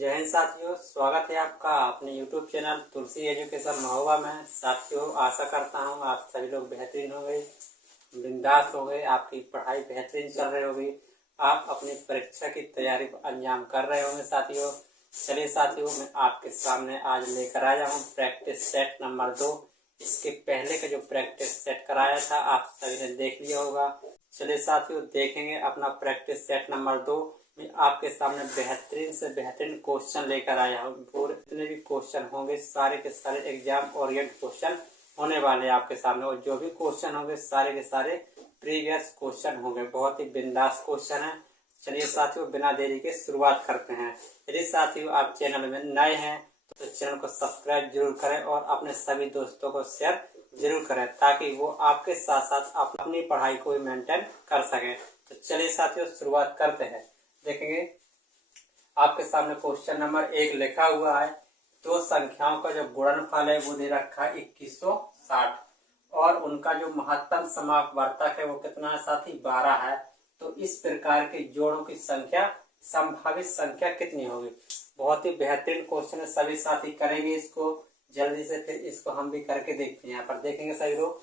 जय हिंद साथियों, स्वागत है आपका अपने YouTube चैनल तुलसी एजुकेशन महोबा में। साथियों, आशा करता हूँ आप सभी लोग बेहतरीन हो गए, बिंदास हो गए, आपकी पढ़ाई बेहतरीन चल रही होगी, आप अपनी परीक्षा की तैयारी को अंजाम कर रहे होंगे। साथियों, चलिए साथियों, मैं आपके सामने आज लेकर आया हूँ प्रैक्टिस सेट नंबर 2। इसके पहले का जो प्रैक्टिस सेट कराया था आप सभी ने देख लिया होगा। चलिए साथियों, देखेंगे अपना प्रैक्टिस सेट नंबर 2। मैं आपके सामने बेहतरीन से बेहतरीन क्वेश्चन लेकर आया हूँ। पूरे जितने भी क्वेश्चन होंगे सारे के सारे एग्जाम ओरिएंट क्वेश्चन होने वाले हैं आपके सामने, और जो भी क्वेश्चन होंगे सारे के सारे प्रीवियस क्वेश्चन होंगे। बहुत ही बिंदास क्वेश्चन है। चलिए साथियों, बिना देरी के शुरुआत करते हैं। यदि साथियों आप चैनल में नए हैं तो चैनल को सब्सक्राइब जरूर करें और अपने सभी दोस्तों को शेयर जरूर करें, ताकि वो आपके साथ साथ अपनी पढ़ाई को भी मेंटेन कर सकें। तो चलिए साथियों, शुरुआत करते हैं। देखेंगे आपके सामने क्वेश्चन नंबर 1 लिखा हुआ है। दो संख्याओं का जो गुणनफल है वो दे रखा है 2160, और उनका जो महत्तम समापवर्तक है वो कितना है साथी, 12 है। तो इस प्रकार के जोड़ों की संख्या, संभावित संख्या कितनी होगी। बहुत ही बेहतरीन क्वेश्चन है, सभी साथी करेंगे इसको जल्दी से। फिर इसको हम भी करके देखते हैं। यहाँ पर देखेंगे सभी लोग,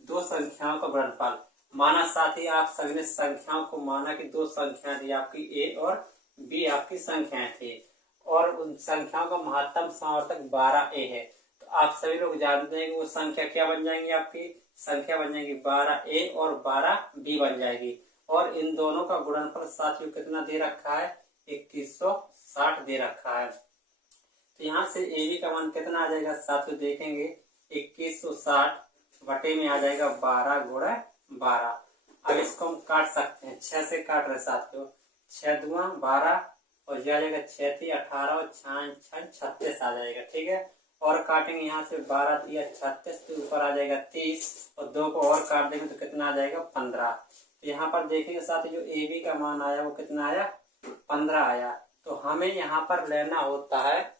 दो संख्याओं का गुणनफल माना। साथ ही आप सभी ने संख्याओं को माना कि दो संख्याएं थी आपकी, ए और बी आपकी संख्याएं थी, और उन संख्याओं का महत्तम समावर्तक 12a है। तो आप सभी लोग जानते हैं कि वो संख्या क्या बन जाएंगी, आपकी संख्या बन जाएगी 12a और 12b बन जाएगी। और इन दोनों का गुणनफल साथियों कितना दे रखा है, 2160 दे रखा है। तो यहाँ से ए बी का मान कितना आ जाएगा साथियों, देखेंगे 2160 बटे में आ जाएगा 12 गुणा 12। अब इसको हम काट सकते हैं, 6 से काट रहे साथियों, 6 दूना 12 और यह आ जाएगा 6 थी 18 और 6 36 आ जाएगा। ठीक है, और काटेंगे यहाँ से 12 थी 36 के ऊपर आ जाएगा 30, और 2 को और काट देंगे तो कितना आ जाएगा 15। तो यहाँ पर देखेंगे साथियों, जो ए बी का मान आया वो कितना आया, 15 आया। तो हमें यहाँ पर लेना होता है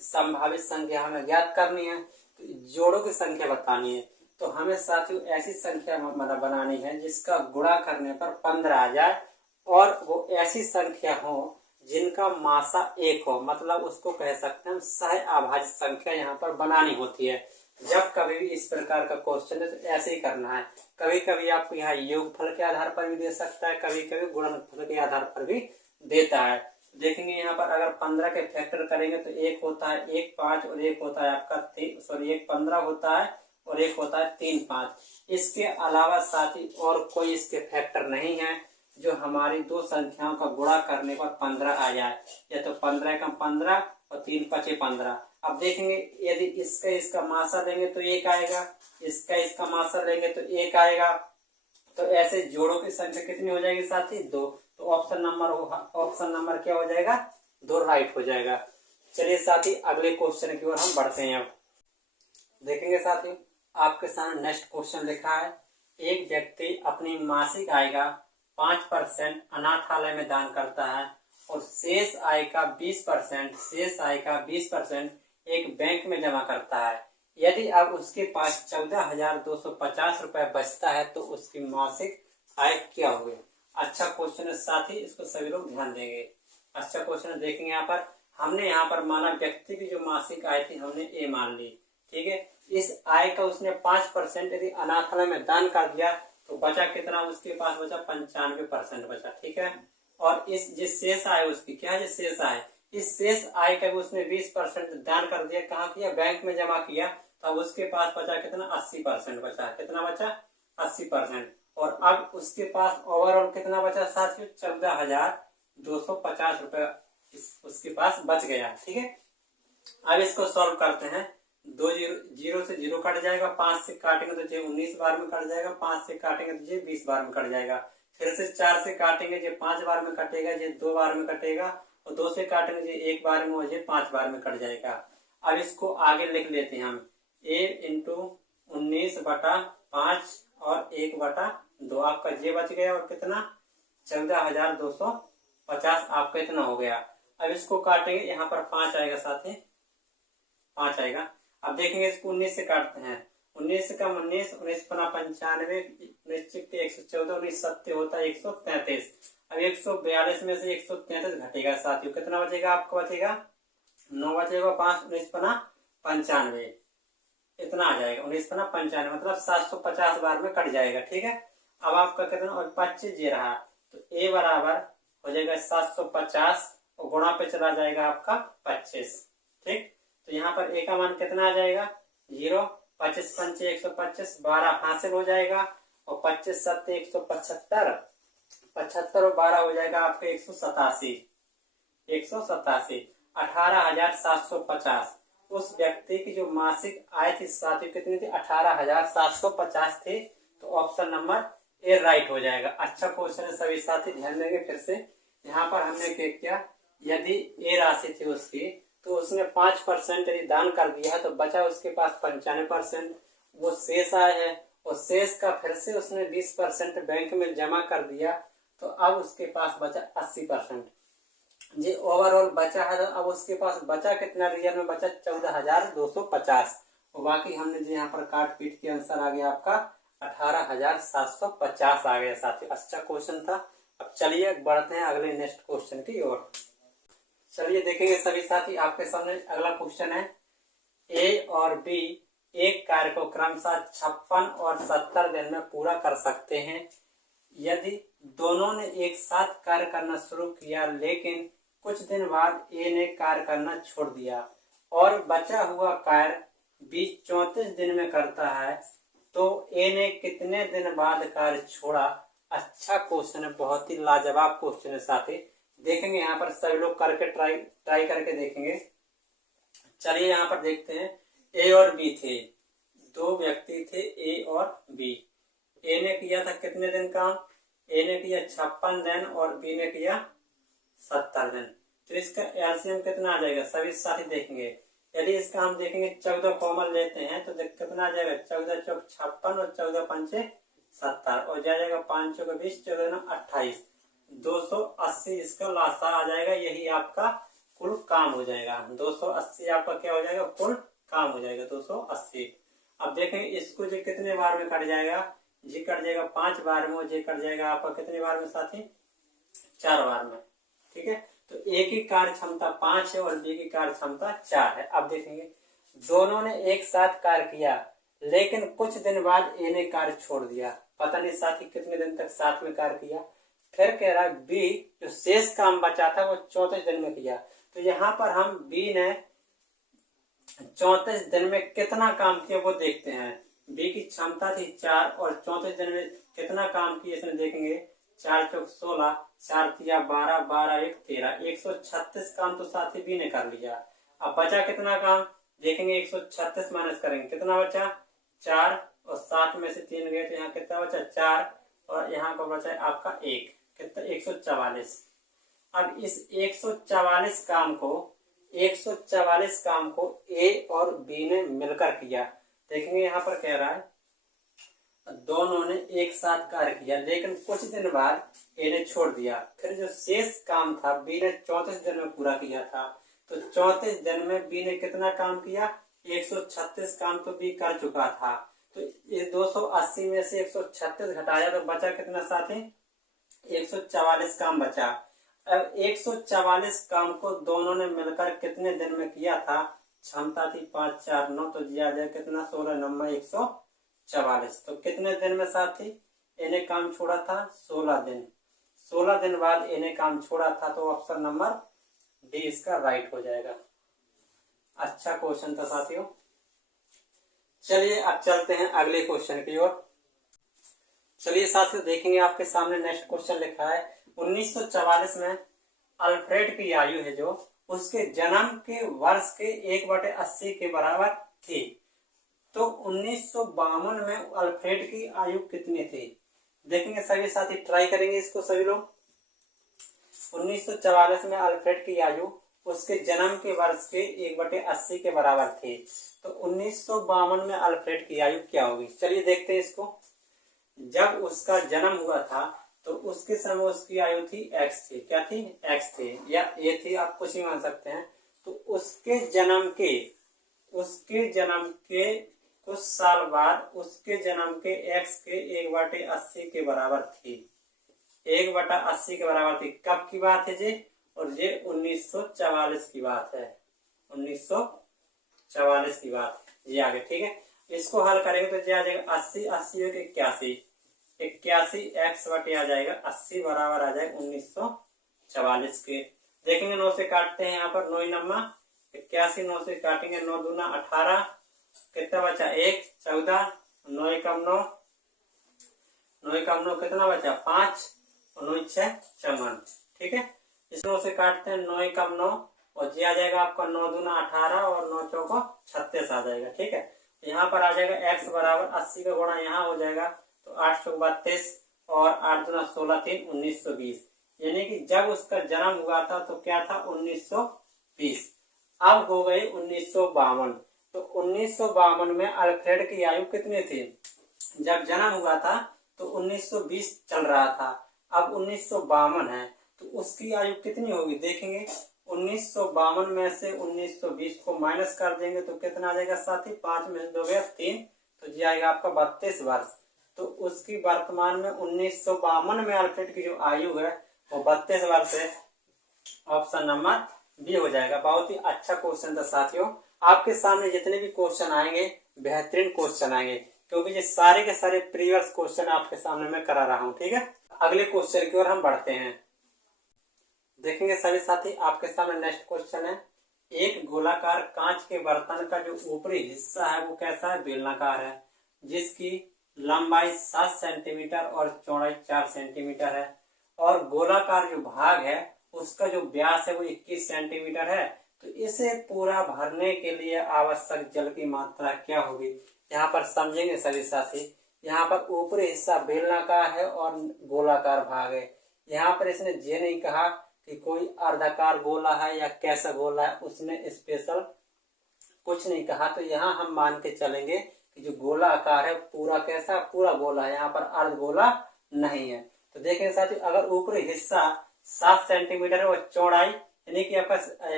संभावित संख्या, हमें ज्ञात करनी है, तो जोड़ों की संख्या बतानी है। तो हमें साथियों ऐसी संख्या मतलब बनानी है जिसका गुणा करने पर 15 आ जाए, और वो ऐसी संख्या हो जिनका मासा 1 हो, मतलब उसको कह सकते हैं हम सह अभाज्य संख्या यहाँ पर बनानी होती है। जब कभी भी इस प्रकार का क्वेश्चन है तो ऐसे ही करना है। कभी कभी आपको यहाँ योगफल के आधार पर भी दे सकता है, कभी कभी गुणनफल के आधार पर भी देता है। देखेंगे यहाँ पर अगर 15 के फैक्टर करेंगे तो एक होता है 1 5, और एक होता है आपका 1 15 होता है, और एक होता है 3 5। इसके अलावा साथ ही और कोई इसके फैक्टर नहीं है जो हमारी दो संख्याओं का गुणा करने पर 15 आ जाए। या तो 15 का 15 और 3 5 15। अब देखेंगे यदि इसका मासा लेंगे तो 1 आएगा, इसका मासा लेंगे तो 1 आएगा। तो ऐसे जोड़ों की संख्या कितनी हो जाएगी साथी, 2। तो ऑप्शन नंबर क्या हो जाएगा, 2 राइट हो जाएगा। चलिए साथी, अगले क्वेश्चन की ओर हम बढ़ते हैं। अब देखेंगे साथी, आपके सामने नेक्स्ट क्वेश्चन लिखा है। एक व्यक्ति अपनी मासिक आय का 5% अनाथालय में दान करता है, और शेष आय का 20% एक बैंक में जमा करता है। यदि अब उसके पास 14,250 रुपए बचता है तो उसकी मासिक आय क्या होगी। अच्छा क्वेश्चन है साथी, इसको सभी लोग ध्यान देंगे। अच्छा क्वेश्चन देखेंगे। यहाँ पर हमने यहाँ पर माना व्यक्ति की जो मासिक आय थी हमने ए मान ली। ठीक है, इस आय का उसने 5% यदि अनाथालय में दान कर दिया तो बचा कितना, उसके पास बचा 95% बचा। ठीक है, और इस जिस शेष आय उसकी क्या है, शेष आय, इस शेष आय का भी उसने 20% दान कर दिया। कहाँ किया, बैंक में जमा किया। तब उसके पास बचा कितना, 80% बचा। कितना बचा, 80%। और अब उसके पास ओवरऑल कितना बचा साथियों, 14,250 रुपए उसके पास बच गया। ठीक है, अब इसको सॉल्व करते हैं। 2 जीरो से 0 कट जाएगा, 5 से काटेंगे तो ये 19 बार में कट जाएगा, 5 से काटेंगे तो ये 20 बार में कट जाएगा। फिर से 4 से काटेंगे ये 5 बार में कटेगा, ये 2 बार में कटेगा, और 2 से काटेंगे ये 1 बार में, और ये 5 बार में कट जाएगा। अब इसको आगे लिख लेते हैं हम, a इंटू 19/5 और 1/2 आपका ये बच गया, और कितना 14,250 आपका इतना हो गया। अब इसको काटेंगे, यहाँ पर 5 आएगा साथी, 5 आएगा। अब देखेंगे इसको 19 से काटते हैं, 19 का 19, 19 × 95, 19 114, 19 7 होता है 133। अब 142 में से 133 घटेगा साथियों, कितना बचेगा आपको? बचेगा 9 बचेगा, 5 19 पना 95, इतना आ जाएगा। 19 पना 95 मतलब 750 बार में कट जाएगा। ठीक है, अब आपका कितना और 25 ये रहा, तो ए बराबर हो जाएगा 750 और गुणा पे चला जाएगा आपका 25। ठीक, तो यहाँ पर ए का मान कितना आ जाएगा? 0। 25 पंचे 125, 12 हासिल हो जाएगा और 25 सत्ते 175, 75 और 12 हो जाएगा आपके 187। 187 18,750 उस व्यक्ति की जो मासिक आय थी साथियों कितनी थी? 18,750 थी। तो ऑप्शन नंबर ए राइट हो जाएगा। अच्छा क्वेश्चन है सभी साथी, ध्यान देंगे। फिर से यहाँ पर हमने क्या किया, यदि ए राशि थी उसकी तो उसने 5% यदि दान कर दिया है तो बचा उसके पास 95%, वो शेष आय है और शेष का फिर से उसने 20% बैंक में जमा कर दिया तो अब उसके पास बचा 80%। जी ओवरऑल बचा है, अब उसके पास बचा कितना? रियल में बचा 14,250 और बाकी हमने जो यहाँ पर काट पीट के आंसर आ गया आपका 18,750 आ गया साथियों। अच्छा क्वेश्चन था। अब चलिए बढ़ते हैं अगले नेक्स्ट क्वेश्चन की ओर। चलिए देखेंगे सभी साथी, आपके सामने अगला क्वेश्चन है। ए और बी एक कार्य को क्रमशः 56 और 70 दिन में पूरा कर सकते हैं। यदि दोनों ने एक साथ कार्य करना शुरू किया लेकिन कुछ दिन बाद ए ने कार्य करना छोड़ दिया और बचा हुआ कार्य बी 34 दिन में करता है तो ए ने कितने दिन बाद कार्य छोड़ा? अच्छा क्वेश्चन है, बहुत ही लाजवाब क्वेश्चन है साथी। देखेंगे यहाँ पर सभी लोग करके ट्राई करके देखेंगे। चलिए यहाँ पर देखते हैं। ए और बी थे, दो व्यक्ति थे ए और बी। ए ने किया था कितने दिन काम? ए ने किया 56 दिन और बी ने किया 70 दिन। तो इसका एलसीएम कितना आ जाएगा? सभी साथी देखेंगे। यदि इसका हम देखेंगे 14 कॉमन लेते हैं तो कितना आ जाएगा? 14 चौक 56 और 14 पंचे 70 और जाएगा 5 चौक 20, 14 9 28, 280 इसका लासा आ जाएगा। यही आपका कुल काम हो जाएगा। 280 आपका क्या हो जाएगा? कुल काम हो जाएगा 280। अब देखें इसको जो कितने बार में कट जाएगा? जी कट जाएगा 5 बार में और जे कट जाएगा आपका कितने बार में साथी? 4 बार में। ठीक है, तो ए की कार्य क्षमता 5 है और बी की कार्य क्षमता 4 है। अब देखेंगे दोनों ने एक साथ कार्य किया लेकिन कुछ दिन बाद ए ने कार्य छोड़ दिया। पता नहीं साथी कितने दिन तक साथ में कार्य किया। फिर कह रहा है बी जो शेष काम बचा था वो 34 दिन में किया। तो यहाँ पर हम बी ने 34 दिन में कितना काम किया वो देखते हैं। बी की क्षमता थी 4 और 34 दिन में कितना काम किया इसमें देखेंगे। 4 चौक 16, 4 तिया 12, 12 1 13, 136 काम तो साथी बी ने कर लिया। अब बचा कितना काम देखेंगे। 136 माइनस करेंगे, कितना बचा? 4 और 7 में से 3 गए तो यहाँ कितना बचा? 4 और यहाँ पर बचा है आपका 1, कितना? 144। अब इस 144 काम को ए और बी ने मिलकर किया। देखेंगे यहाँ पर कह रहा है दोनों ने एक साथ कार्य किया लेकिन कुछ दिन बाद ए ने छोड़ दिया। फिर जो शेष काम था बी ने 34 दिन में पूरा किया था। तो 34 दिन में बी ने कितना काम किया? 136 काम तो बी कर चुका था। तो ये 280 में से 136 घटाया तो बचा कितना साथी? 144 काम बचा। अब 144 काम को दोनों ने मिलकर कितने दिन में किया था? क्षमता थी 5 4 9 तो दिया जाए कितना? 16 9 144। तो कितने दिन में साथी ए ने काम छोड़ा था? 16 दिन। 16 दिन बाद ए ने काम छोड़ा था तो ऑप्शन नंबर डी इसका राइट हो जाएगा। अच्छा क्वेश्चन था साथियों। चलिए अब चलते हैं अगले क्वेश्चन की ओर। चलिए साथियों देखेंगे आपके सामने नेक्स्ट क्वेश्चन लिखा है 1944 में अल्फ्रेड की आयु है जो उसके जन्म के वर्ष के 1/80 के बराबर थी। तो 1952 में अल्फ्रेड की आयु कितनी थी? देखेंगे सभी साथी, ट्राई करेंगे इसको सभी लोग। 1944 में अल्फ्रेड की आयु उसके जन्म के वर्ष के 1/80 के बराबर थी। तो 1952 में अल्फ्रेड की आयु क्या होगी? चलिए देखते हैं इसको। जब उसका जन्म हुआ था तो उसके समय उसकी आयु थी एक्स थी। क्या थी? एक्स थी या ए थी, आप कुछ ही मान सकते हैं। तो उसके जन्म के कुछ साल बाद उसके जन्म के एक्स के 1/80 के बराबर थी। 1/80 के बराबर थी। कब की बात है जी? और ये 1944 की बात है, 1944 की बात ये आगे। ठीक है, इसको हल करेंगे तो ये आ जाएगा 80, 80 हो 81, 81 x बटे आ जाएगा 80 बराबर आ जाएगा 1944 के। देखेंगे 9 से काटते हैं, यहाँ पर 9 नम्मा 81, 9 से काटेंगे 9 दूना 18, कितना बचा 1, 14, 9 एकम 9, 9 एकम 9 कितना बचा 5 और 9 6 54। ठीक है, इस 9 से काटते हैं 9 एकम 9 और जी आ जाएगा आपका 9 दूना 18 और 9 चौको 36 आ जाएगा। ठीक है, यहाँ पर आ जाएगा x बराबर 80 का गुणा यहाँ हो जाएगा तो 8 चौक 32 और 8 दूना 16 3 1920, यानी कि जब उसका जन्म हुआ था तो क्या था 1920। अब हो गई 1952, तो 1952 में अल्फ्रेड की आयु कितनी थी? जब जन्म हुआ था तो 1920 चल रहा था, अब 1952 है तो उसकी आयु कितनी होगी? देखेंगे 1952 में से 1920 को माइनस कर देंगे तो कितना आ जाएगा साथी? 5 में से 2 गया 3, तो जी आएगा आपका 32 वर्ष। तो उसकी वर्तमान में 1952 में अल्फ्रेड की जो आयु है वो 32 वर्ष है। ऑप्शन नंबर बी हो जाएगा। बहुत ही अच्छा क्वेश्चन था साथियों। आपके सामने जितने भी क्वेश्चन आएंगे बेहतरीन क्वेश्चन आएंगे, क्योंकि ये सारे के सारे प्रीवियस क्वेश्चन आपके सामने मैं करा रहा हूँ। ठीक है, अगले क्वेश्चन की ओर हम बढ़ते हैं। देखेंगे सभी साथी, आपके सामने नेक्स्ट क्वेश्चन है। एक गोलाकार कांच के बर्तन का जो ऊपरी हिस्सा है वो कैसा है? बेलनाकार है, जिसकी लंबाई 7 सेंटीमीटर और चौड़ाई 4 सेंटीमीटर है, और गोलाकार जो भाग है उसका जो व्यास है वो 21 सेंटीमीटर है। तो इसे पूरा भरने के लिए आवश्यक जल की मात्रा क्या होगी? यहाँ पर समझेंगे सभी साथी। यहाँ पर ऊपरी हिस्सा बेलनाकार है और गोलाकार भाग है। यहाँ पर इसने ये नहीं कहा कि कोई अर्धाकार गोला है या कैसा गोला है, उसने स्पेशल कुछ नहीं कहा। तो यहाँ हम मान के चलेंगे कि जो गोला आकार है पूरा कैसा? पूरा गोला है, यहाँ पर अर्ध गोला नहीं है। तो देखें साथियों, अगर ऊपरी हिस्सा 7 सेंटीमीटर है और चौड़ाई यानी कि आपका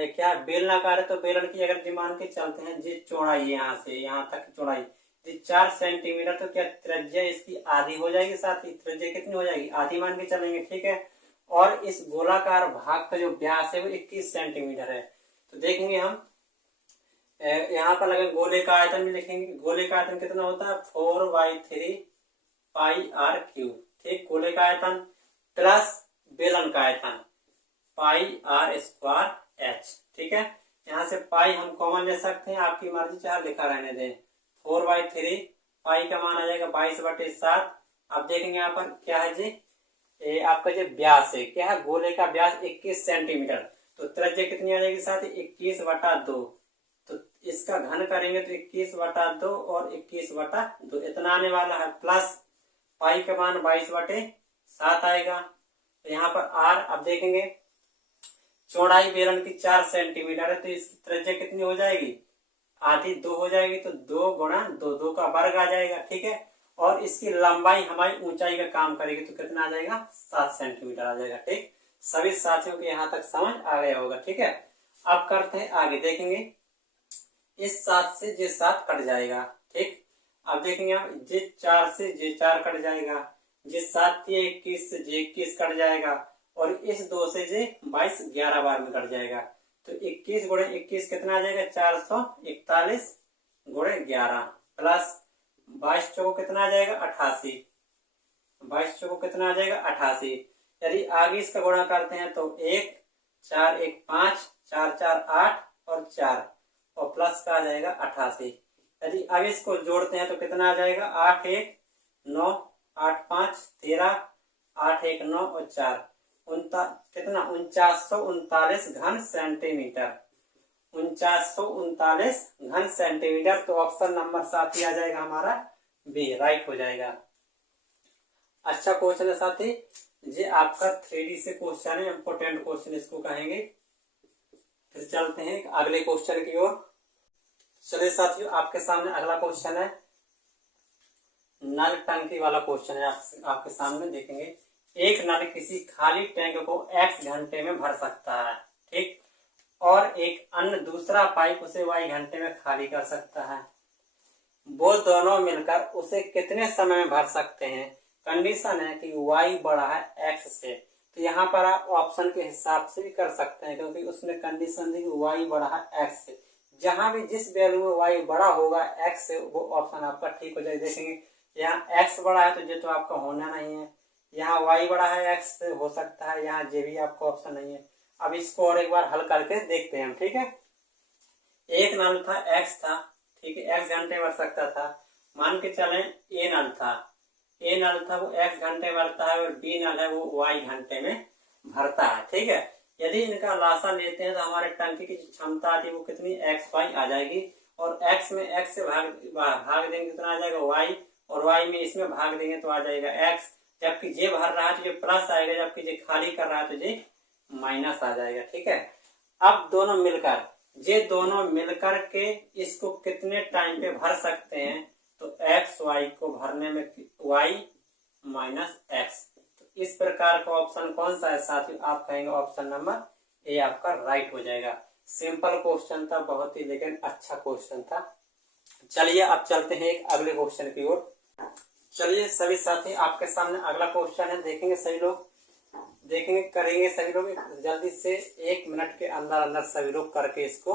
क्या बेलनाकार है, तो बेलन की अगर मान के चलते हैं जी चौड़ाई यहाँ से यहाँ तक चौड़ाई जी 4 सेंटीमीटर, तो क्या त्रिज्या इसकी आधी हो जाएगी साथी? त्रिज्या कितनी हो जाएगी? आधी मान के चलेंगे। ठीक है, और इस गोलाकार भाग का जो व्यास है वो 21 सेंटीमीटर है। तो देखेंगे हम यहाँ पर अगर गोले का आयतन भी लिखेंगे, गोले का आयतन कितना होता है? 4/3 पाई आर क्यूब। ठीक, गोले का आयतन प्लस बेलन का आयतन पाई आर स्क्वायर एच। ठीक है, यहाँ से पाई हम कॉमन ले सकते हैं, आपकी मर्जी, चाहे लिखा रहने दें। 4/3 पाई का मान आ जाएगा 22/7। अब देखेंगे यहाँ पर क्या है जी, आपका जो व्यास है क्या है? गोले का व्यास 21 सेंटीमीटर, तो त्रिज्या कितनी आ जाएगी साथ? 21/2। तो इसका घन करेंगे तो 21/2 और 21/2 इतना आने वाला है, प्लस पाई का मान 22/7 आएगा। तो यहाँ पर आर, अब देखेंगे चौड़ाई बेलन की 4 सेंटीमीटर है, तो इसकी त्रिज्या कितनी हो जाएगी? आधी 2 हो जाएगी, तो 2 गुणा 2, 2 का वर्ग आ जाएगा। ठीक है, और इसकी लंबाई हमारी ऊंचाई का काम करेगी तो कितना आ जाएगा? 7 सेंटीमीटर आ जाएगा। ठीक, सभी साथियों को यहाँ तक समझ आ गया होगा। ठीक है, अब करते हैं आगे। देखेंगे इस 7 से ये 7 कट जाएगा। ठीक, अब देखेंगे हम ये 4 से ये 4 कट जाएगा, ये 7 ये 21 से ये 21 कट जाएगा, और इस 2 से ये 22 11 बार में कट जाएगा। तो 21 गुणे 21 कितना आ जाएगा? 441 गुणे 11 प्लस 22 चौको कितना आ जाएगा? 88। 22 चौको कितना आ जाएगा? 88। यदि आगे इसका गुणा करते हैं तो 1 4 1 5 4 4 8 और 4 और प्लस का आ जाएगा 88। यदि अब इसको जोड़ते हैं तो कितना आ जाएगा? 8 1 9 8 5 13 8 1 9 और 4 कितना 4939 घन सेंटीमीटर। 4939 घन सेंटीमीटर। तो ऑप्शन नंबर 7 ही आ जाएगा हमारा बी, राइट हो जाएगा। अच्छा क्वेश्चन है साथी, ये आपका 3D से क्वेश्चन है, इंपोर्टेंट क्वेश्चन इसको कहेंगे। फिर चलते हैं अगले क्वेश्चन की ओर। चलिए साथियों, आपके सामने अगला क्वेश्चन है, नल टंकी वाला क्वेश्चन है आपके सामने। देखेंगे एक नल किसी खाली टैंक को x घंटे में भर सकता है, ठीक, और एक अन्य दूसरा पाइप उसे y घंटे में खाली कर सकता है। वो दोनों मिलकर उसे कितने समय में भर सकते हैं? कंडीशन है कि y बड़ा है x से, तो यहाँ पर आप ऑप्शन के हिसाब से भी कर सकते हैं, क्योंकि उसमें कंडीशन थी कि y बड़ा है x से। जहां भी जिस वैल्यू में y बड़ा होगा x से, वो ऑप्शन आपका ठीक हो जाएगा। देखेंगे यहाँ x बड़ा है तो ये तो आपका होना नहीं है, यहाँ y बड़ा है x से हो सकता है, यहाँ जे भी आपका ऑप्शन नहीं है। अब इसको और एक बार हल करके देखते हैं हम, ठीक है। एक नल था, x था, ठीक है, x घंटे भर सकता था। मान के चले ए नल था, वो x घंटे भरता है, और बी नल है वो y घंटे में भरता है, ठीक है। यदि इनका लासा लेते हैं तो हमारे टंकी की क्षमता आती है वो कितनी xy आ जाएगी, और x में x से भाग देंगे कितना आ जाएगा y, और y में इसमें भाग देंगे तो आ जाएगा x। जबकि जे भर रहा है तो ये प्लस आएगा, जबकि जे खाली कर रहा है तो ये माइनस आ जाएगा, ठीक है। अब दोनों मिलकर के इसको कितने टाइम पे भर सकते हैं, तो x y को भरने में y माइनस x। तो इस प्रकार का ऑप्शन कौन सा है साथियों, आप कहेंगे ऑप्शन नंबर ए आपका राइट हो जाएगा। सिंपल क्वेश्चन था बहुत ही, लेकिन अच्छा क्वेश्चन था। चलिए अब चलते हैं एक अगले क्वेश्चन की ओर। चलिए सभी साथी, आपके सामने अगला क्वेश्चन है, देखेंगे सभी लोग, देखेंगे करेंगे सभी लोग जल्दी से 1 मिनट के अंदर अंदर सभी लोग करके इसको,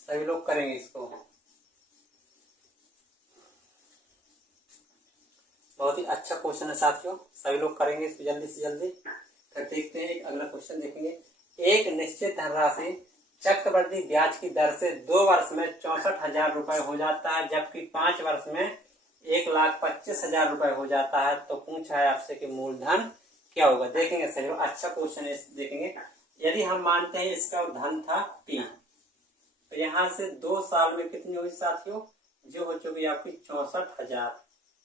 सभी लोग करेंगे इसको। बहुत ही अच्छा क्वेश्चन है साथियों, सभी लोग करेंगे इसको जल्दी से जल्दी। फिर देखते हैं एक अगला क्वेश्चन देखेंगे। एक निश्चित धनराशि चक्रवृद्धि ब्याज की दर से 2 वर्ष में 64,000 रुपए हो जाता है, जबकि 5 वर्ष में 1,25,000 रुपए हो जाता है। तो पूछा है आपसे कि मूलधन क्या होगा। देखेंगे सही, अच्छा क्वेश्चन है, देखेंगे। यदि हम मानते हैं इसका धन था P, तो यहाँ से 2 साल में कितनी हुई साथियों, जो हो चुकी आपकी 64,000,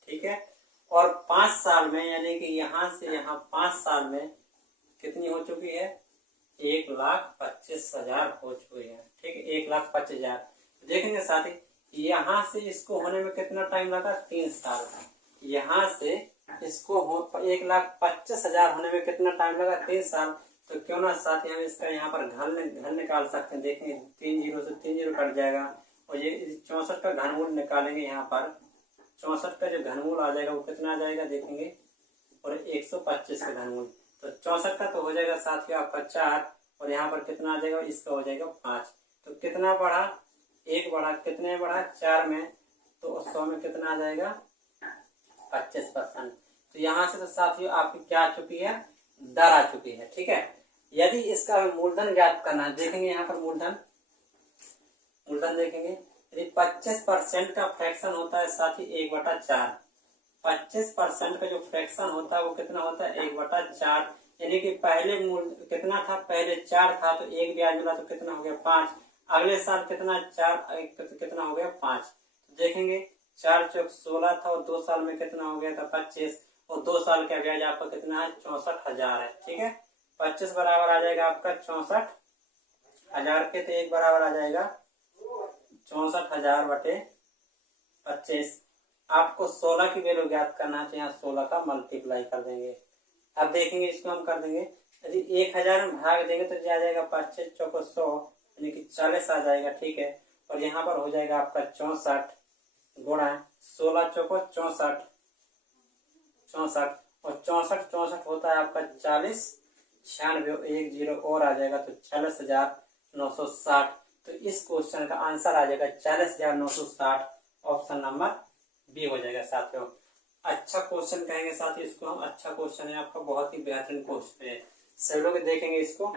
ठीक है। और 5 साल में, यानी कि यहाँ से यहाँ 5 साल में कितनी हो चुकी है, 1,25,000 हो चुकी है, ठीक है, 1,25,000। देखेंगे साथी, यहाँ से इसको होने में कितना टाइम लगा, 3 साल। यहाँ से इसको 1,25,000 होने में कितना टाइम लगा, 3 साल। तो क्यों ना साथी हम इसका यहाँ पर घन निकाल सकते हैं। देखेंगे 3 जीरो से 3 जीरो कट जाएगा, और ये 64 का घनमूल निकालेंगे। यहाँ पर 64 का जो घनमूल आ जाएगा वो कितना आ जाएगा, देखेंगे, और 125 का घनमूल, तो 64 का तो हो जाएगा साथियों आपका 4, और यहाँ पर कितना आ जाएगा, इसका हो जाएगा 5। तो कितना बढ़ा, 1 बढ़ा, कितने बढ़ा, 4 में, तो 100 में कितना आ जाएगा, 25%। तो यहाँ से तो साथियों आपकी क्या आ चुकी है, दर आ चुकी है, ठीक है। यदि इसका मूलधन ज्ञात करना है, देखेंगे यहाँ पर मूलधन देखेंगे, यदि 25% का फ्रैक्शन होता है साथी 1/4, 25% का जो फ्रैक्शन होता है वो कितना होता है, 1/4। यानी कि पहले मूल कितना था, पहले 4 था, तो 1 ब्याज मिला तो कितना हो गया, 5। अगले साल कितना, 4 तो कितना हो गया, 5। देखेंगे 4 चौक 16 था, और 2 साल में कितना हो गया था, 25, और 2 साल का ब्याज आपका कितना है, 64,000 है, ठीक है। 25 बराबर आ जाएगा आपका 64,000 के, तो 1 बराबर आ जाएगा 64,000 बटे 25। आपको 16 की वैल्यू ज्ञात करना है, तो यहाँ 16 का मल्टीप्लाई कर देंगे। अब देखेंगे इसको हम कर देंगे, यदि 1000 में भाग देंगे तो आ जाएगा 25 चौको 100, यानी कि 40 आ जाएगा, ठीक है। और यहाँ पर हो जाएगा आपका 64 गुणा 16 चौको 64, और 64 होता है आपका 40, 96 1 0 और आ जाएगा, तो 40,960। तो इस क्वेश्चन का आंसर आ जाएगा 40,960, ऑप्शन नंबर बी हो जाएगा साथियों। अच्छा क्वेश्चन कहेंगे साथियों इसको हम, अच्छा क्वेश्चन है आपका, बहुत ही बेहतरीन क्वेश्चन है। सब लोग देखेंगे इसको।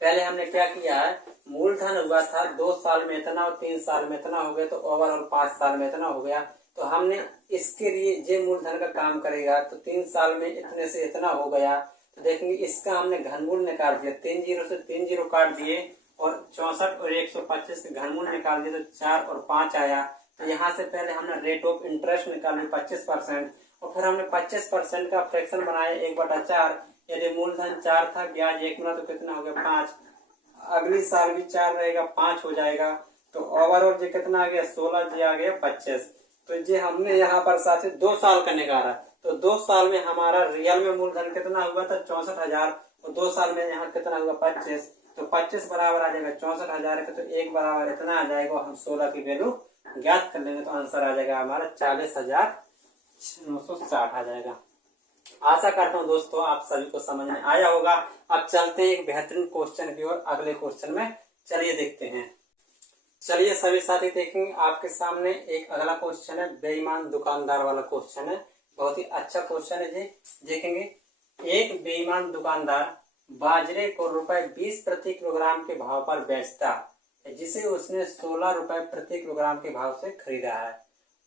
पहले हमने क्या किया है, मूलधन हुआ था 2 साल में इतना, और 3 साल में इतना हो गया, तो ओवरऑल 5 साल में इतना हो गया। तो हमने इसके लिए जे मूलधन का काम करेगा, तो 3 साल में इतने से इतना हो गया। तो देखेंगे इसका हमने घनमूल निकाल दिया, 3 जीरो से 3 जीरो काट दिए, और 64 और 125 के घनमूल निकाल दिए, तो 4 और 5 आया। तो यहाँ से पहले हमने रेट ऑफ इंटरेस्ट निकाली 25%, और फिर हमने 25% का फ्रैक्शन बनाया 1/4। यदि मूलधन 4 था, ब्याज 1 मिला, तो कितना हो गया, 5। अगली साल भी 4 रहेगा, 5 हो जाएगा। तो ओवरऑल ये कितना आ गया, 16, जी आ गया 25। तो ये हमने यहाँ पर साथ 2 साल का निकाला, तो 2 साल में हमारा रियल में मूलधन कितना हुआ था, 64,000, और 2 साल में यहाँ कितना हुआ, 25। तो 25 बराबर आ जाएगा 64,000 का, तो 1 बराबर इतना आ जाएगा। हम 16 की वैल्यू ज्ञात कर लेंगे, तो आंसर आ जाएगा हमारा 40,000 960 आ जाएगा। आशा करता हूँ दोस्तों आप सभी को समझ में आया होगा। अब चलते हैं एक बेहतरीन क्वेश्चन की ओर। अगले क्वेश्चन में चलिए देखते हैं। चलिए सभी साथी देखेंगे आपके सामने एक अगला क्वेश्चन है, बेईमान दुकानदार वाला क्वेश्चन है। बहुत ही अच्छा क्वेश्चन है जी। देखेंगे, एक बेईमान दुकानदार बाजरे को ₹20 प्रति किलोग्राम के भाव पर बेचता है, जिसे उसने 16 रुपए प्रति किलोग्राम के भाव से खरीदा है,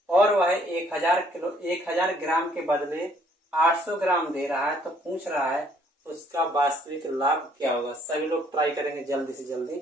और वह 1000 ग्राम के बदले 800 ग्राम दे रहा है। तो पूछ रहा है उसका वास्तविक लाभ क्या होगा। सभी लोग ट्राई करेंगे जल्दी से जल्दी।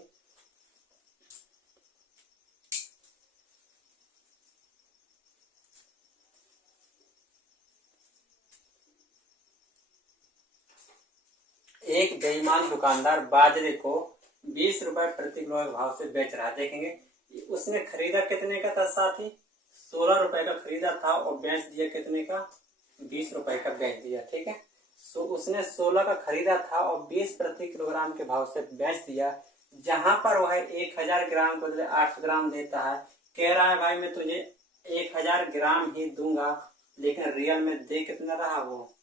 एक बेईमान दुकानदार बाजरे को 20 रुपए प्रति किलो के भाव से बेच रहा है। देखेंगे उसने खरीदा कितने का था साथी, 16 रुपए का खरीदा था और बेच दिया कितने का, 20 रुपए का बेच दिया। ठीक है, सो उसने 16 का खरीदा था और 20 प्रति किलोग्राम के भाव से बेच दिया, जहां पर वह 1000 ग्राम के बदले 800 ग्राम देता है। कह रहा है भाई मैं तुझे 1000 ग्राम ही दूंगा, लेकिन रियल में दे कितना रहा, वो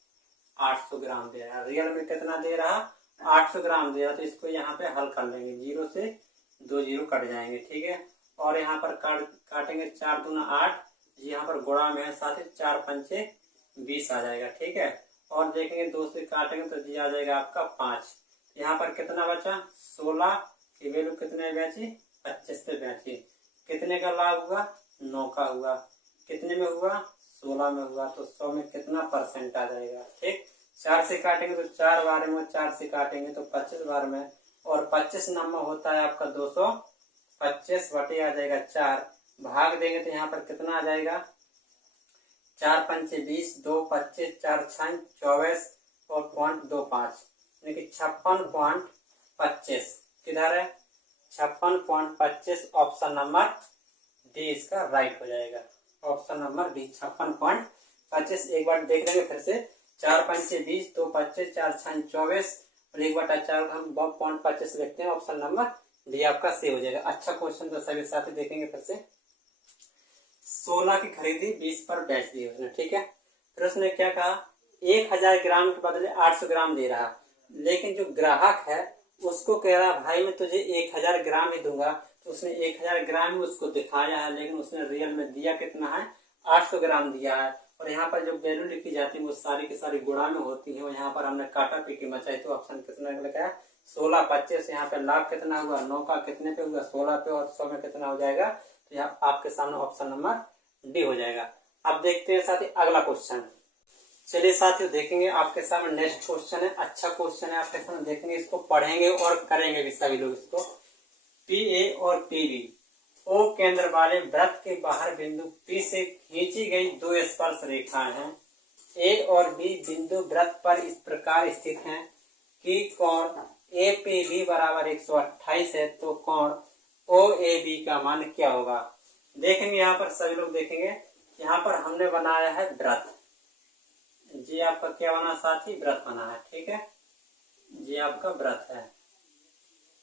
800 ग्राम दे रहा है। रियल में कितना दे रहा, 800 ग्राम दे रहा। तो इसको यहाँ पे हल कर लेंगे, 0 से 2 0 कट जाएंगे। ठीक है, और यहाँ पर काटेंगे 4 दूना 8, यहाँ पर गुणा में है साथ ही 4 पंचे 20 आ जाएगा। ठीक है, और देखेंगे 2 से काटेंगे तो जी आ जाएगा आपका 5। यहाँ पर कितना बचा, 16 की वैल्यू कितने बची, 25 पे बची। कितने का लाभ हुआ, 9 का हुआ। कितने में हुआ, 16 में हुआ। तो 100 में कितना परसेंट आ जाएगा। ठीक, 4 से काटेंगे तो 4 बार में, 4 से काटेंगे तो 25 बार में, और 25 नंबर होता है आपका 225 बटे आ जाएगा 4। भाग देंगे तो यहाँ पर कितना आ जाएगा, 4 पंचे 20, 2 25, 4 6 24 और .25 यानी कि 56.25। किधर है, 56.25। ऑप्शन नंबर डी इसका राइट हो जाएगा। Option number D 56.25। एक बार देख लेंगे फिर से, 4 पंचे 20, 2 25, 4 6 24 और 1/4 हम 25 लिखते हैं। ऑप्शन नंबर डी आपका सही हो जाएगा। अच्छा क्वेश्चन तो सभी साथी देखेंगे फिर से। 16 की खरीदी 20 पर बेच दी उसने। ठीक है, फिर उसने क्या कहा, 1000 ग्राम के बदले 800 ग्राम दे रहा, लेकिन जो ग्राहक है उसको कह रहा भाई मैं तुझे 1000 ग्राम ही दूंगा। तो उसने 1000 ग्राम ही उसको दिखाया है, लेकिन उसने रियल में दिया कितना है, 800 ग्राम दिया है। और यहाँ पर जो वैल्यू लिखी जाती है वो सारी की सारी गुणा में होती है, और यहाँ पर हमने काटा पीटी मचाई। तो ऑप्शन कितना लिखा है, 16 25। यहाँ पे लाभ कितना हुआ, 9 का कितने पे हुआ, 16 पे, और 100 में कितना हो जाएगा। तो यहाँ आपके सामने ऑप्शन नंबर डी हो जाएगा। अब देखते हैं साथी अगला क्वेश्चन। चलिए साथियों देखेंगे आपके सामने नेक्स्ट क्वेश्चन है। अच्छा क्वेश्चन है आपके सामने, देखेंगे इसको, पढ़ेंगे और करेंगे भी सभी लोग इसको। पी ए और पी बी ओ केंद्र वाले वृत्त के बाहर बिंदु पी से खींची गई 2 स्पर्श रेखाएं हैं। ए और बी बिंदु वृत्त पर इस प्रकार स्थित हैं कि कोण ए पी बी बराबर 128 है। तो कोण ओ ए बी का मान क्या होगा। देखेंगे यहाँ पर सभी लोग देखेंगे, यहाँ पर हमने बनाया है वृत्त। जी आपका क्या बना साथी, वृत्त बना है। ठीक है, जी आपका वृत्त है।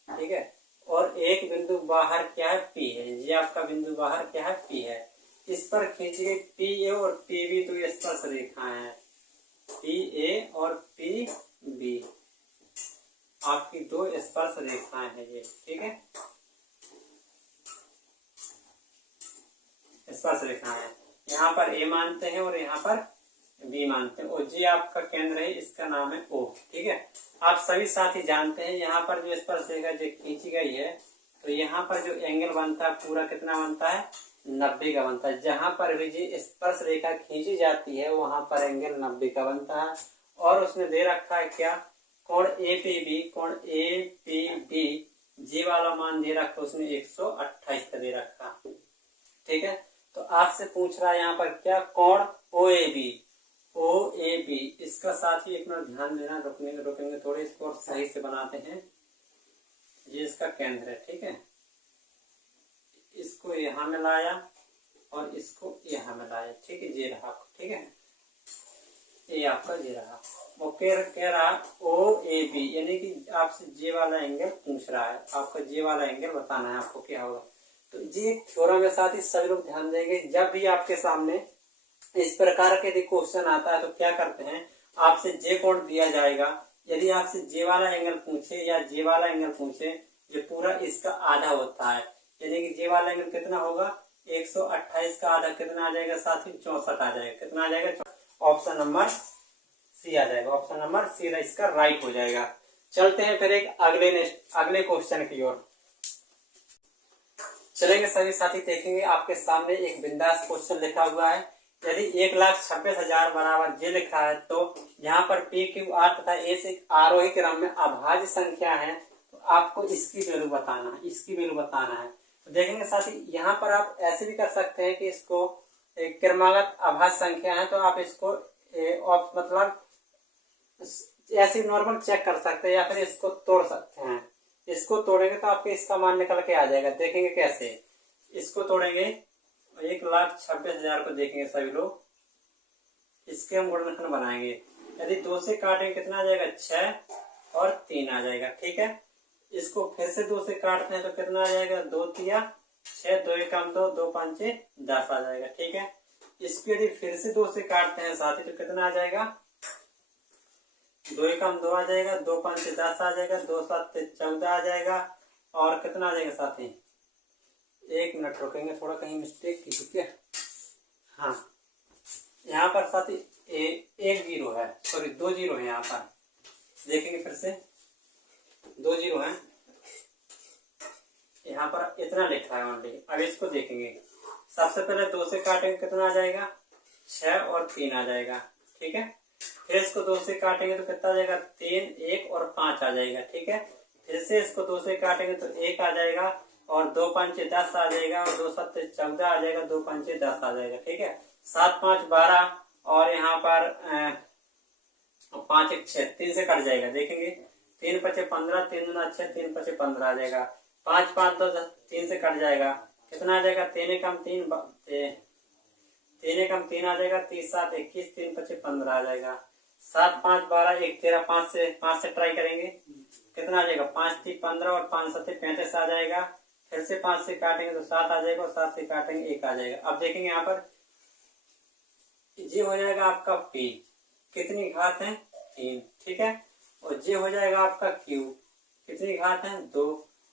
ठीक है, और एक बिंदु बाहर क्या है, पी है। ये आपका बिंदु बाहर क्या है, पी है। इस पर खींची गई पी ए और पी बी तो ये स्पर्श रेखाएं हैं। पी ए और पी बी आपकी 2 स्पर्श रेखाएं हैं ये। ठीक है, स्पर्श रेखाएं हैं। यहाँ पर ए मानते हैं और यहाँ पर बी मानते हैं, और जी आपका केंद्र है, इसका नाम है ओ। ठीक है, आप सभी साथी जानते हैं यहाँ पर जो स्पर्श रेखा जो खींची गई है, तो यहाँ पर जो एंगल बनता है पूरा कितना बनता है, 90 का बनता है। जहां पर भी जी स्पर्श रेखा खींची जाती है वहां पर एंगल 90 का बनता है। और उसने दे रखा है क्या, कोण ए पी बी, कोण ए पी बी जी वाला मान दे रखा उसने 128 का दे रखा। ठीक है, तो आपसे पूछ रहा है यहाँ पर क्या, कोण ओ A B, O A B, इसका साथ ही एक मिनट ध्यान देना, रुकेंगे थोड़े, इसको और सही से बनाते हैं। ये इसका केंद्र है। ठीक है, इसको यहाँ में लाया और इसको यहाँ में लाया। ठीक है, ये रहा। ठीक है, ये आपका ये रहा। वो कह रहा ओ ए बी, यानी कि आपसे जे वाला एंगल पूछ रहा है, आपका जे वाला एंगल बताना है आपको क्या होगा। तो ये थ्योरम के साथ ही सभी लोग ध्यान देंगे, जब भी आपके सामने इस प्रकार के यदि क्वेश्चन आता है तो क्या करते हैं, आपसे जे कोण दिया जाएगा, यदि आपसे जे वाला एंगल पूछे या जे वाला एंगल पूछे, ये पूरा इसका आधा होता है, यानी कि जे वाला एंगल कितना होगा 128 का आधा कितना आ जाएगा साथी 64 आ जाएगा, कितना आ जाएगा, ऑप्शन नंबर सी आ जाएगा, ऑप्शन नंबर सी इसका राइट हो जाएगा। चलते हैं फिर एक अगले क्वेश्चन की ओर चलेंगे सभी साथी। देखेंगे आपके सामने एक बिंदास क्वेश्चन लिखा हुआ है, यदि 1,26,000 बराबर जे लिखा है तो यहाँ पर पी क्यू आर तथा ए से आरोही क्रम में अभाज्य संख्या है, तो आपको इसकी वैल्यू बताना है, इसकी वैल्यू बताना है। तो देखेंगे साथी यहाँ पर आप ऐसे भी कर सकते हैं कि इसको क्रमागत अभाज्य संख्या है तो आप इसको मतलब ऐसे नॉर्मल चेक कर सकते हैं या फिर इसको तोड़ सकते हैं। इसको तोड़ेंगे तो आपके इसका मान निकल के आ जाएगा। देखेंगे कैसे, इसको तोड़ेंगे 1,26,000 को देखेंगे सभी लोग, इसके हम गुणनखंड बनाएंगे। यदि 2 से काटेंगे कितना आ जाएगा 6 और 3 आ जाएगा, ठीक है। इसको फिर से 2 से काटते हैं तो कितना आ जाएगा 2 तिया 6, 2 एकम 2, 2 पंचे 10 आ जाएगा, ठीक है। इसको यदि फिर से 2 से काटते हैं साथी तो कितना आ जाएगा 2 एकम 2 आ जाएगा, 2 पंचे 10 आ जाएगा, 2 7 14 आ जाएगा और कितना आ जाएगा साथी, 1 मिनट रुकेंगे, थोड़ा कहीं मिस्टेक की थी क्या, हाँ यहाँ पर साथी एक जीरो है, सॉरी 2 जीरो है यहाँ पर, देखेंगे फिर से 2 जीरो है यहाँ पर, इतना लिखा है ओनली। अब इसको देखेंगे, सबसे पहले 2 से काटेंगे कितना आ जाएगा 6 और 3 आ जाएगा, ठीक है। फिर इसको 2 से काटेंगे तो कितना आ जाएगा 3, 1 और 5 आ जाएगा, ठीक है। फिर से इसको 2 से काटेंगे तो 1 आ जाएगा और 2 पंचे 10 आ जाएगा और 2 7 14 आ जाएगा, 2 पंचे 10 आ जाएगा, ठीक है। 7 5 12 और यहाँ पर 5 1 6, 3 से कट जाएगा, देखेंगे 3 पचे 15, 3 दूना 6, 3 पचे 15 आ जाएगा, 5 5 2 3 से कट जाएगा, कितना आ जाएगा 3 एकम 3, 3 एकम 3 आ जाएगा, 3 7 21, 3 पचे 15 आ जाएगा, 7 5 12 1 13, 5 से ट्राई करेंगे कितना आ जाएगा 5 3 15 और 5 7 35 आ जाएगा। फिर से 5 से काटेंगे तो 7 आ जाएगा और 7 से काटेंगे 1 आ जाएगा। अब देखेंगे यहाँ पर ये हो जाएगा आपका पी, कितनी घात है 3, ठीक है। और ये हो जाएगा आपका क्यू, कितनी घात है 2,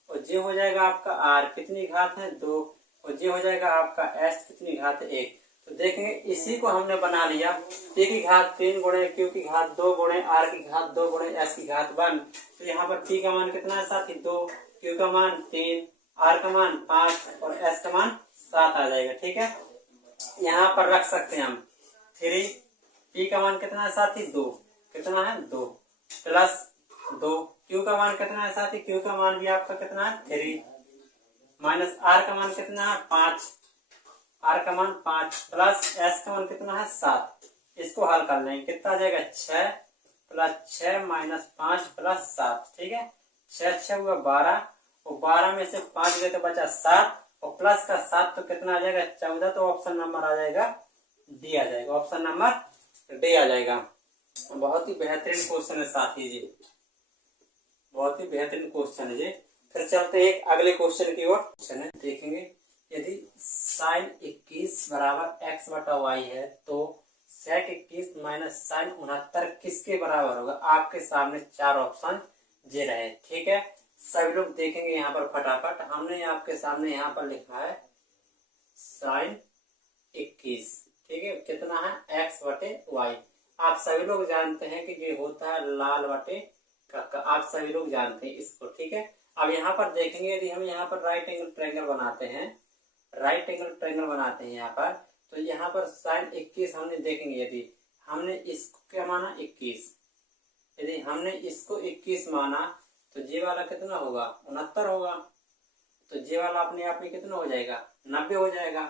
और ये हो जाएगा आपका आर, कितनी घात है 2, और ये हो जाएगा आपका एस, कितनी घात है 1। तो देखेंगे इसी को हमने बना लिया, पी की घात 3 गुणे क्यू की घात 2 गुणे आर की घात 2 गुणे एस की घात 1। तो यहाँ पर पी का मान कितना है साथी 2, क्यू का मान 3, आर का मान 5 और एस का मान 7 आ जाएगा, ठीक है। यहाँ पर रख सकते हैं हम 3, पी का मान कितना है साथी 2, कितना है 2 प्लस 2, क्यू का मान कितना है साथी, क्यू का मान भी आपका कितना है 3, माइनस आर का मान कितना है 5, आर का मान 5 प्लस एस का मान कितना है 7। इसको हल कर लेंगे कितना आ जाएगा 6 प्लस 6 माइनस 5 प्लस 7, ठीक है। 6 6 हुआ 12 और 12 में से 5 गए तो बचा 7 और प्लस का 7 तो कितना आ जाएगा 14। तो ऑप्शन नंबर आ जाएगा डी आ जाएगा, ऑप्शन नंबर डी आ जाएगा। बहुत ही बेहतरीन क्वेश्चन है साथी जी, बहुत ही बेहतरीन क्वेश्चन है जी। फिर चलते हैं एक अगले क्वेश्चन की ओर। क्वेश्चन है देखेंगे, यदि sin 21 बराबर x बटा y है तो sec 21 माइनस sin 69 किसके बराबर होगा। आपके सामने 4 ऑप्शन दे रहे हैं, ठीक है। सभी लोग देखेंगे यहाँ पर फटाफट। हमने आपके सामने यहाँ पर लिखा है sin 21, ठीक है, कितना है x बटे y। आप सभी लोग जानते हैं कि ये होता है लाल बटे का, आप सभी लोग जानते हैं इसको, ठीक है। अब यहाँ पर देखेंगे, यदि हम यहाँ पर राइट एंगल ट्रायंगल बनाते हैं, राइट एंगल ट्रायंगल बनाते हैं यहाँ पर, तो यहाँ पर sin 21 हमने देखेंगे, यदि हमने इसको क्या माना 21, यदि हमने इसको 21 माना तो ये वाला कितना होगा 69 होगा, तो ये वाला अपने आप में कितना हो जाएगा 90 हो जाएगा।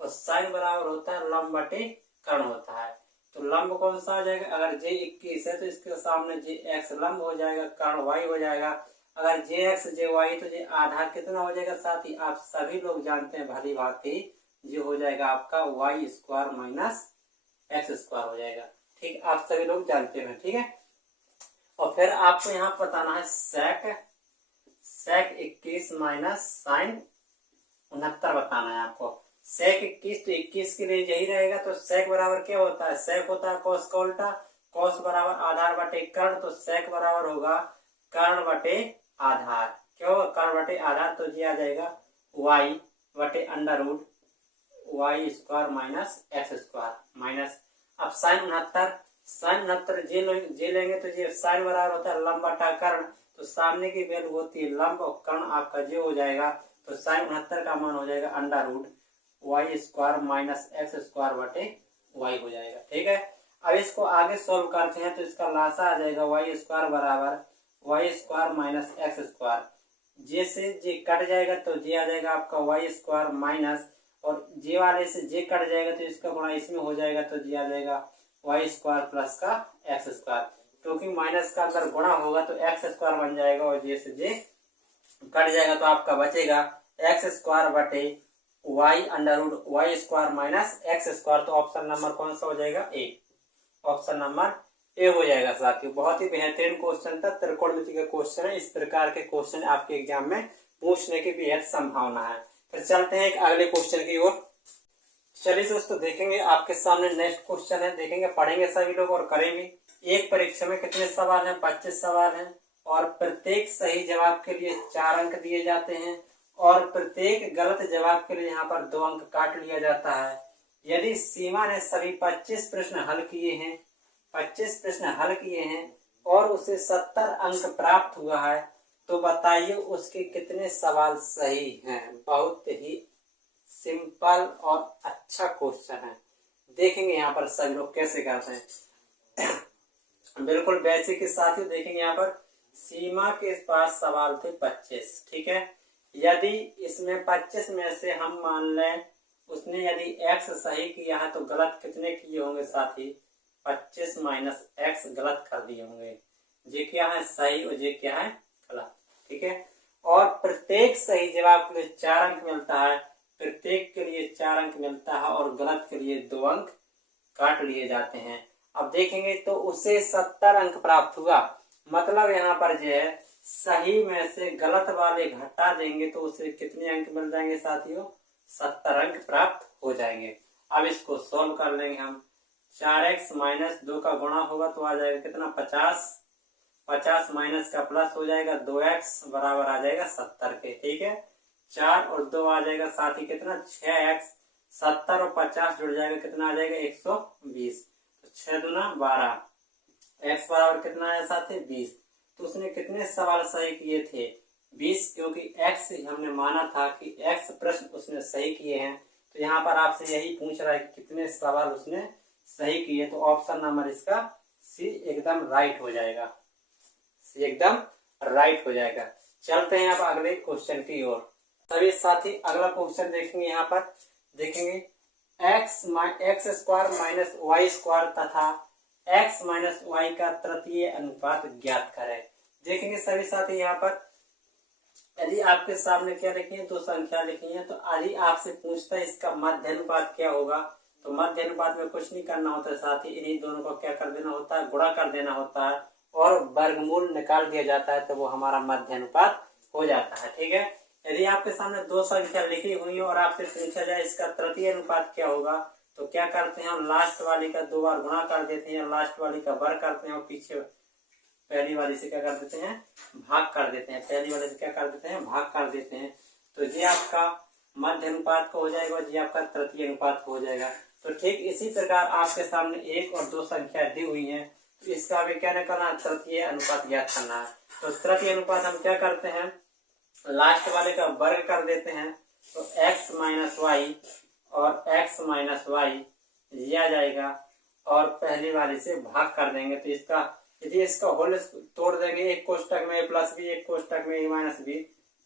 और साइन बराबर होता है लंब बटे कर्ण होता है, तो लंब कौन सा आ जाएगा, अगर जे 21 है तो इसके सामने जे एक्स लंब हो जाएगा, कर्ण वाई हो जाएगा। अगर जे एक्स जे वाई तो जे आधा कितना हो जाएगा साथी, आप सभी लोग जानते हैं भली भांति, जो हो जाएगा आपका y square minus x square हो जाएगा, ठीक, आप सभी लोग जानते हैं, ठीक है। और फिर आपको यहाँ बताना है sec 21 माइनस sin 69 बताना है आपको। sec 21 तो 21 के लिए यही रहेगा। तो sec बराबर क्या होता है, sec होता है cos का उल्टा, cos बराबर आधार बटे कर्ण, तो sec बराबर होगा कर्ण बटे आधार। क्या होगा, कर्ण बटे आधार, तो ये आ जाएगा y बटे under root y square minus x square minus. अब साइन 69 जे लेंगे तो ये साइन बराबर होता है लंब बटा कर्ण, तो सामने की वैल्यू होती है लंब और कर्ण आपका जे हो जाएगा, तो साइन 69 का मान हो जाएगा under root y square minus x square बटे वाई हो जाएगा। ठीक है, अब इसको आगे सोल्व करते हैं तो इसका लासा आ जाएगा वाई स्क्वायर बराबर y square minus x square, J से जे कट जाएगा तो जे आ जाएगा आपका वाई स्क्वायर माइनस, और जे वाले से जे कट जाएगा तो इसका गुणा इसमें हो जाएगा, तो जे आ जाएगा वाई स्क्वायर प्लस का एक्स स्क्वायर, क्योंकि माइनस का अगर गुणा होगा तो एक्स स्क्वायर बन जाएगा, और जे से जे कट जाएगा तो आपका बचेगा एक्स स्क्वायर बटे y under root y square minus x square. तो ऑप्शन नंबर कौन सा हो जाएगा, ए, ऑप्शन नंबर ए हो जाएगा साथियों। बहुत ही बेहतरीन क्वेश्चन था, त्रिकोणमिति का क्वेश्चन है, इस प्रकार के क्वेश्चन आपके एग्जाम में पूछने की बेहद संभावना है। फिर चलते हैं एक अगले क्वेश्चन की ओर। चलिए दोस्तों देखेंगे, आपके सामने नेक्स्ट क्वेश्चन है, देखेंगे पढ़ेंगे सभी लोग और करेंगे। एक परीक्षा में कितने सवाल हैं, 25 सवाल हैं, और प्रत्येक सही जवाब के लिए 4 अंक दिए जाते हैं, और प्रत्येक गलत जवाब के लिए यहाँ पर 2 अंक काट लिया जाता है। यदि सीमा ने सभी 25 प्रश्न हल किए हैं, 25 प्रश्न हल किए हैं और उसे 70 अंक प्राप्त हुआ है, तो बताइए उसके कितने सवाल सही हैं। बहुत ही सिंपल और अच्छा क्वेश्चन है, देखेंगे यहाँ पर सभी लोग कैसे करते हैं। बिल्कुल बेसिक के साथ ही देखेंगे, यहाँ पर सीमा के पास सवाल थे 25, ठीक है। यदि इसमें 25 में से हम मान लें उसने यदि x सही किया है तो गलत कितने किए होंगे साथी, 25 माइनस एक्स गलत कर दिए होंगे। ये क्या है सही और ये क्या है गलत, ठीक है। और प्रत्येक सही जवाब के लिए 4 अंक मिलता है, प्रत्येक के लिए 4 अंक मिलता है, और गलत के लिए 2 अंक काट लिए जाते हैं। अब देखेंगे तो उसे 70 अंक प्राप्त हुआ, मतलब यहाँ पर जो है सही में से गलत वाले घटा देंगे तो उसे कितने अंक मिल जाएंगे साथियों, 70 अंक प्राप्त हो जाएंगे। अब इसको सोल्व कर लेंगे हम, 4x माइनस 2 का गुणा होगा तो आ जाएगा कितना 50, 50 माइनस का प्लस हो जाएगा 2x बराबर आ जाएगा 70 के, ठीक है। 4 और 2 आ जाएगा साथ ही कितना 6x, 70 और 50 जुड़ जाएगा कितना आ जाएगा 120, तो 6 दूना 12, x बराबर कितना है साथी 20। तो उसने कितने सवाल सही किए थे 20, क्योंकि x हमने माना था कि x प्रश्न उसने सही किए हैं। तो यहाँ पर आपसे यही पूछ रहा है कि कितने सवाल उसने सही किए, तो ऑप्शन नंबर इसका सी एकदम राइट हो जाएगा, सी एकदम राइट हो जाएगा। चलते हैं अब अगले क्वेश्चन की ओर। सभी साथी अगला क्वेश्चन देखेंगे, यहाँ पर देखेंगे x square minus y square तथा x माइनस वाई का तृतीय अनुपात ज्ञात करें। देखेंगे सभी साथी यहाँ पर यदि आपके सामने क्या लिखी है, 2 संख्या लिखी है, तो यदि आपसे पूछता है इसका मध्य अनुपात क्या होगा, तो मध्य अनुपात में कुछ नहीं करना होता है साथी, इन्हीं दोनों को क्या कर देना होता है, गुणा कर देना होता है और वर्गमूल निकाल दिया जाता है, तो वो हमारा मध्य अनुपात हो जाता है, ठीक है। यदि आपके सामने 2 संख्या लिखी हुई है और आपसे पूछा जाए इसका तृतीय अनुपात क्या होगा, तो क्या करते हैं हम लास्ट वाली का 2 बार गुणा कर देते हैं, लास्ट वाली का वर्ग करते हैं और पीछे पहली वाली से क्या कर देते हैं भाग कर देते हैं, पहली वाले से क्या कर देते हैं भाग कर देते हैं। तो ये आपका मध्य अनुपात को हो जाएगा और ये आपका तृतीय अनुपात हो जाएगा। तो ठीक इसी प्रकार आपके सामने 1 और 2 संख्या दी हुई है, तो इसका हमें क्या करना है, तृतीय अनुपात ज्ञात करना है। तो तृतीय अनुपात हम क्या करते हैं, लास्ट वाले का वर्ग कर देते हैं, तो x माइनस वाई और x माइनस वाई ये आ जाएगा, और पहली वाले से भाग कर देंगे। तो इसका यदि इसका होल तोड़ देंगे, एक कोष्टक में a प्लस बी, एक कोष्टक में a माइनस बी,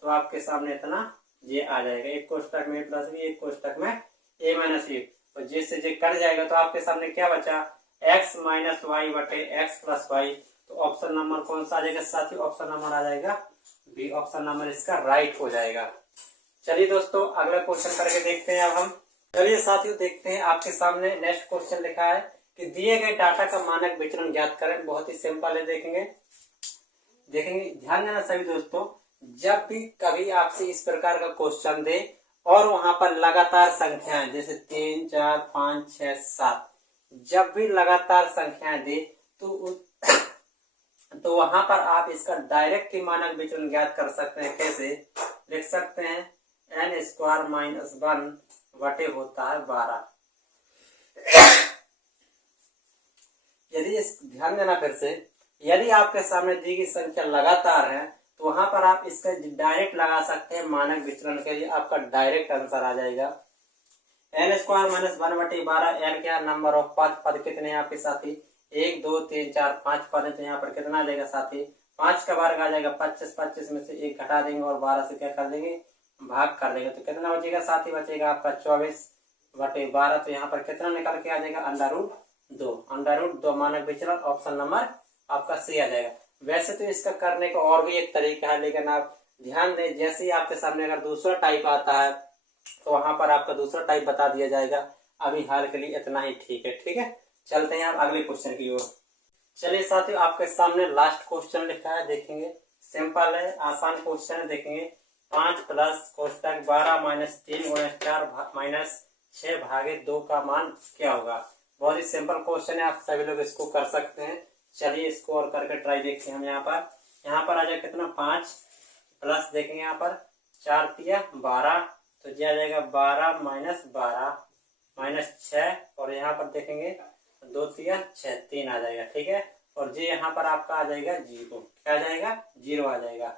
तो आपके सामने इतना ये आ जाएगा, एक कोष्टक में a प्लस बी, एक कोष्टक में a माइनस बी, और जैसे जे कट जाएगा तो आपके सामने क्या बचा x माइनस वाई बटे x प्लस वाई। तो ऑप्शन नंबर कौन सा आ जाएगा साथी, ऑप्शन नंबर आ जाएगा बी, ऑप्शन नंबर इसका राइट हो जाएगा। चलिए दोस्तों अगला क्वेश्चन करके देखते हैं अब हम। चलिए साथियों देखते हैं, आपके सामने नेक्स्ट क्वेश्चन लिखा है कि दिए गए डाटा का मानक विचरण ज्ञात करें। बहुत ही सिंपल है, देखेंगे ध्यान देना सभी दोस्तों, जब भी कभी आपसे इस प्रकार का क्वेश्चन दे और वहां पर लगातार संख्याएं जैसे 3, 4, 5, 6, 7, जब भी लगातार संख्याएं दे तो वहां पर आप इसका डायरेक्ट ही मानक विचलन ज्ञात कर सकते हैं। कैसे लिख सकते हैं? n स्क्वायर माइनस 1 बटे होता है 12। यदि इस ध्यान देना फिर से, यदि आपके सामने दी गई संख्या लगातार है तो वहां पर आप इसका डायरेक्ट लगा सकते हैं मानक विचलन के लिए, आपका डायरेक्ट आंसर आ जाएगा n स्क्वायर माइनस 1 बटे 12। n क्या नंबर ऑफ पद कितने हैं आपके साथी? 1, 2, 3, 4, 5 पद है, तो यहाँ पर कितना आ जाएगा साथी? 5 का वर्ग आ जाएगा 25, 25 में से 1 घटा देंगे और 12 से क्या कर देंगे? भाग कर देंगे, तो कितना बचेगा साथी? बचेगा आपका 24 बटे 12। तो यहाँ पर कितना निकल के आ जाएगा? √2। √2 मानक विचलन ऑप्शन नंबर आपका सी आ जाएगा। वैसे तो इसका करने का और भी एक तरीका है, लेकिन आप ध्यान दें, जैसे ही आपके सामने अगर दूसरा टाइप आता है तो वहां पर आपका दूसरा टाइप बता दिया जाएगा। अभी हाल के लिए इतना ही ठीक है। ठीक है, चलते हैं आप अगले क्वेश्चन की ओर। चलिए साथियों, आपके सामने लास्ट क्वेश्चन लिखा है, देखेंगे। सिंपल है, आसान क्वेश्चन है, देखेंगे। 5 प्लस कोष्टक 12 माइनस 3 गुणा 4 माइनस 6 भागे 2 का मान क्या होगा? बहुत ही सिंपल क्वेश्चन है, आप सभी लोग इसको कर सकते हैं। चलिए इसको और करके ट्राई देखते हैं हम। यहाँ पर आ जाए कितना? 5 प्लस देखेंगे यहाँ पर 4 तिया 12, तो ये आ जाएगा 12 माइनस 12 माइनस 6, और यहाँ पर देखेंगे 2 तिया 6, 3 आ जाएगा। ठीक है, और ये यहाँ पर आपका आ जाएगा 0। क्या आ जाएगा? 0 आ जाएगा।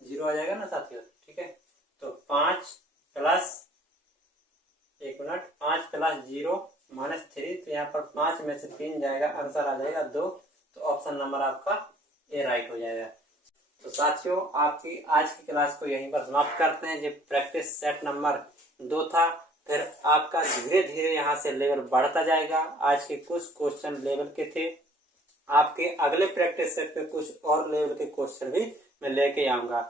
0 आ जाएगा ना साथियों? ठीक है, तो 5 प्लस 5 प्लस 0 माइनस 3, तो यहाँ पर 5 में से 3 जाएगा, आंसर आ जाएगा 2। तो ऑप्शन नंबर आपका ए राइट हो जाएगा। तो साथियों, आपकी आज की क्लास को यहीं पर समाप्त करते हैं। ये प्रैक्टिस सेट नंबर 2 था। फिर आपका धीरे धीरे यहाँ से लेवल बढ़ता जाएगा। आज के कुछ क्वेश्चन लेवल के थे, आपके अगले प्रैक्टिस सेट पे कुछ और लेवल के क्वेश्चन भी मैं लेके आऊंगा।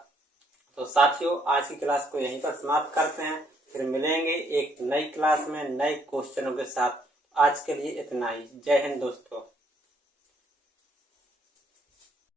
तो साथियों, आज की क्लास को यहीं पर समाप्त करते हैं, फिर मिलेंगे एक नई क्लास में नए क्वेश्चनों के साथ। आज के लिए इतना ही। जय हिंद दोस्तों।